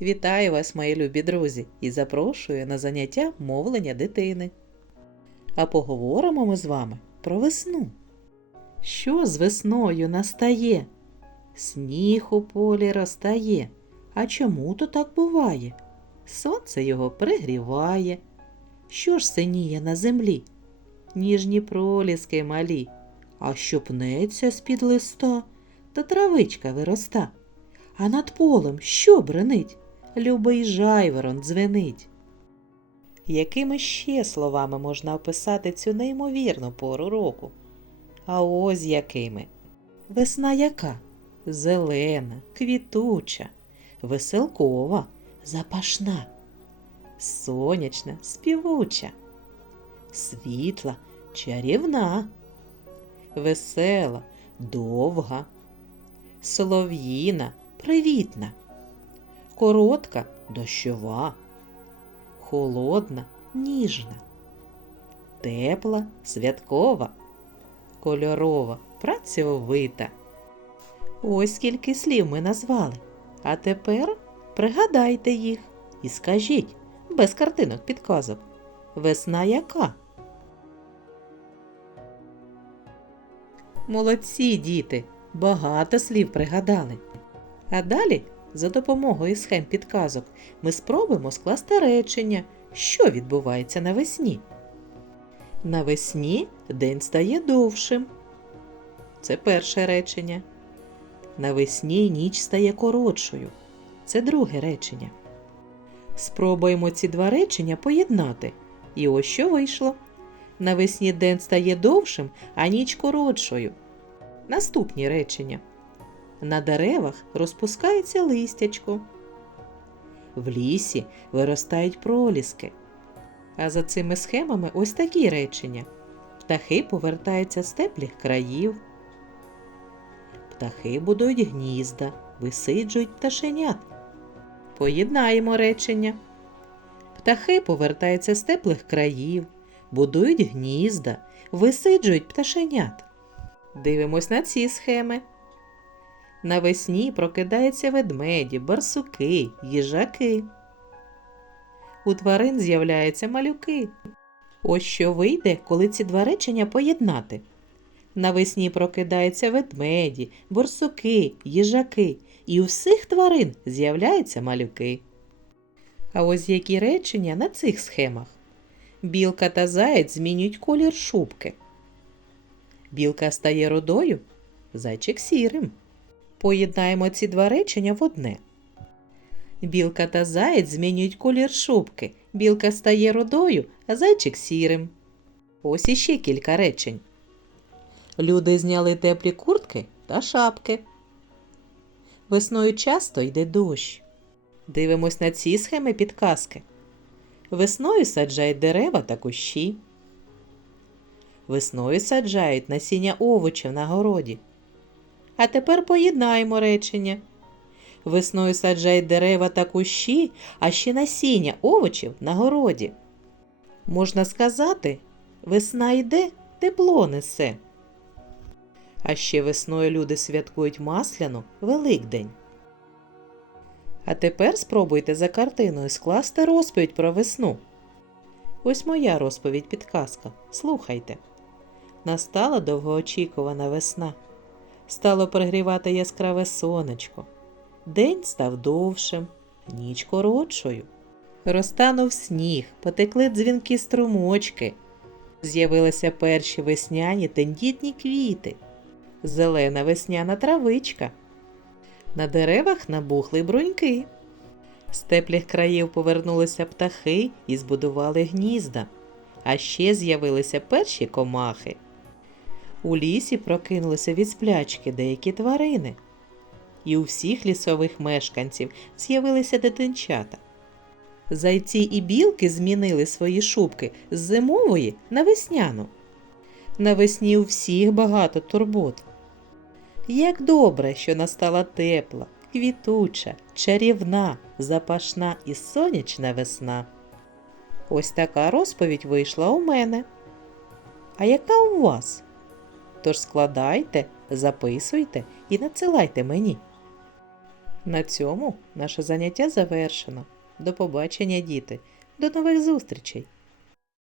Вітаю вас, мої любі друзі, і запрошую на заняття мовлення дитини. А поговоримо ми з вами про весну. Що з весною настає? Сніг у полі розтає. А чому то так буває? Сонце його пригріває. Що ж синіє на землі? Ніжні проліски малі, а що пнеться з-під листа, то травичка вироста. А над полем що бренить? Любий жайворон дзвенить. Якими ще словами можна описати цю неймовірну пору року? А ось якими. Весна яка? Зелена, квітуча, веселкова, запашна, сонячна, співуча, світла, чарівна, весела, довга, солов'їна, привітна, коротка, дощова, холодна, ніжна, тепла, святкова, кольорова, працьовита. Ось скільки слів ми назвали. А тепер пригадайте їх і скажіть без картинок підказок. Весна яка? Молодці, діти! Багато слів пригадали. А далі, за допомогою схем підказок, ми спробуємо скласти речення, що відбувається навесні. Навесні день стає довшим. Це перше речення. Навесні ніч стає коротшою. Це друге речення. Спробуємо ці два речення поєднати. І ось що вийшло. Навесні день стає довшим, а ніч коротшою. Наступні речення. На деревах розпускається листячко. В лісі виростають проліски. А за цими схемами ось такі речення. Птахи повертаються з теплих країв. Птахи будують гнізда, висиджують пташенят. Поєднаємо речення. Птахи повертаються з теплих країв, будують гнізда, висиджують пташенят. Дивимось на ці схеми. Навесні прокидаються ведмеді, барсуки, їжаки. У тварин з'являються малюки. Ось що вийде, коли ці два речення поєднати. Навесні прокидаються ведмеді, борсуки, їжаки, і у всіх тварин з'являються малюки. А ось які речення на цих схемах. Білка та заєць змінюють колір шубки. Білка стає рудою, зайчик сірим. Поєднаємо ці два речення в одне. Білка та заєць змінюють колір шубки. Білка стає рудою, а зайчик сірим. Ось іще кілька речень. Люди зняли теплі куртки та шапки. Весною часто йде дощ. Дивимось на ці схеми підказки. Весною саджають дерева та кущі. Весною саджають насіння овочів на городі. А тепер поєднаємо речення. Весною саджають дерева та кущі, а ще насіння овочів на городі. Можна сказати, весна йде, тепло несе. А ще весною люди святкують масляну Великдень. А тепер спробуйте за картиною скласти розповідь про весну. Ось моя розповідь підказка. Слухайте. Настала довгоочікувана весна. Стало пригрівати яскраве сонечко. День став довшим, ніч коротшою. Розтанув сніг, потекли дзвінки струмочки. З'явилися перші весняні тендітні квіти, зелена весняна травичка. На деревах набухли бруньки. З теплих країв повернулися птахи і збудували гнізда, а ще з'явилися перші комахи. У лісі прокинулися від сплячки деякі тварини, і у всіх лісових мешканців з'явилися дитинчата. Зайці і білки змінили свої шубки з зимової на весняну. Навесні у всіх багато турбот. Як добре, що настала тепла, квітуча, чарівна, запашна і сонячна весна. Ось така розповідь вийшла у мене. А яка у вас? Тож складайте, записуйте і надсилайте мені. На цьому наше заняття завершено. До побачення, діти. До нових зустрічей!